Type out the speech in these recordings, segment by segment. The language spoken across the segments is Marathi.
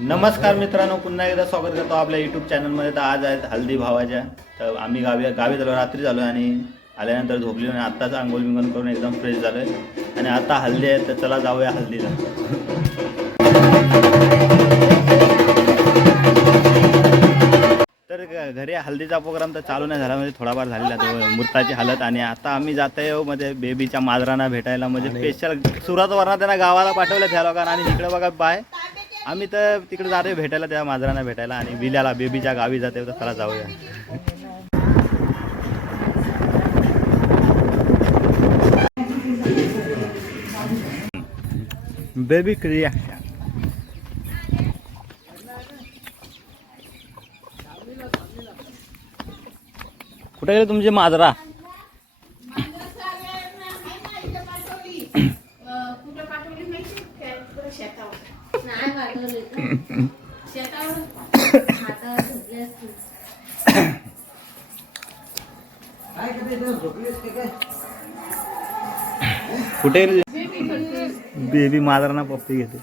नमस्कार मित्रांनो, पुन्हा एकदा स्वागत करतो आपल्या यूट्यूब चॅनलमध्ये. तर आज आहेत हल्दी भावाच्या. तर आम्ही गावी झालो, रात्री झालो आणि आल्यानंतर झोपली आणि आत्ताच आंघोळ बिंघोळ करून एकदम फ्रेश झालो आहे आणि आता हल्दी आहे. तर चला जाऊया हल्दीला. तर घरी हल्दीचा प्रोग्राम तर चालू नाही झाला, म्हणजे थोडाफार झालेला तो मूर्ताची हालत. आणि आता आम्ही जात आहे म्हणजे बेबीच्या माजरांना भेटायला, म्हणजे स्पेशल सुरातवरनं त्यांना गावाला पाठवलं त्या लोकांना. आणि इकडे बघा बाय, आम्ही तर तिकडे जातोय भेटायला, त्या माजरांना भेटायला आणि विल्याला बेबीच्या गावी जाते. तर चला जाऊया. बेबी क्रिया कुठे गेले तुमची माजरा? कुठे बेबी माजरांना पप्पी घेते.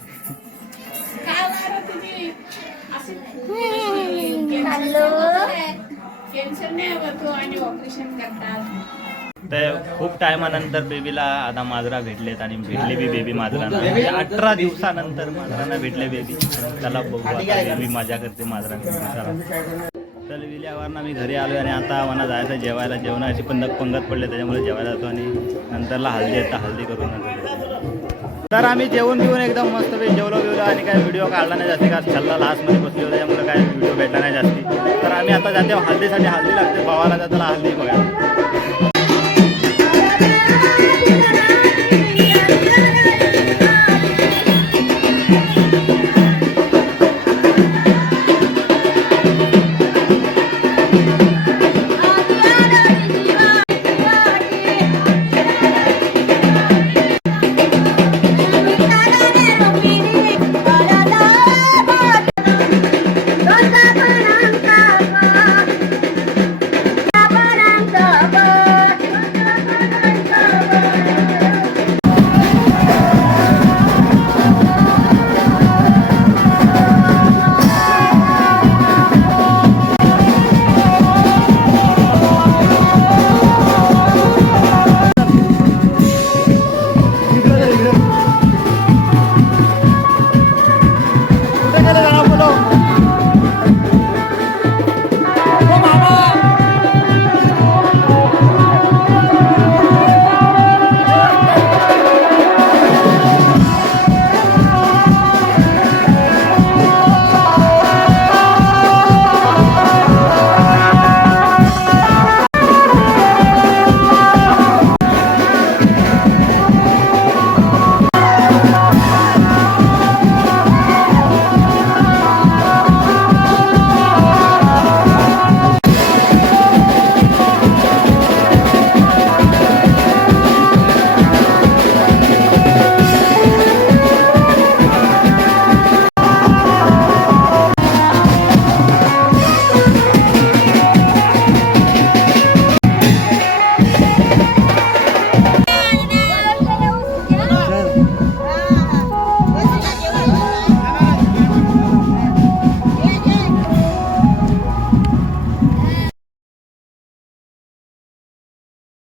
तर खूप टायमानंतर बेबीला आता माजरा भेटलेत आणि भेटले बी बेबी माजरांना. 18 दिवसानंतर माजरांना भेटले बेबी. त्याला बघू बेबी मजा करते माजरांना. तर विल्यावरनं मी घरी आलो आणि आता मला जायचं जेवायला. जेवणाची पंगत पडले, त्याच्यामुळे जेवायला जातो आणि नंतरला हल्दी येतं, हल्दी करून नंतर. तर आम्ही जेवण घेऊन एकदम मस्त जेवलो आणि काय व्हिडिओ काढला नाही जास्ती, का छल्ला लास्टमध्ये बसली होती, त्यामुळे काय व्हिडिओ भेटला नाही जास्ती. तर आम्ही आता जाते हल्दीसाठी. हल्दी लागते भावाला, त्याला हल्दी बघा.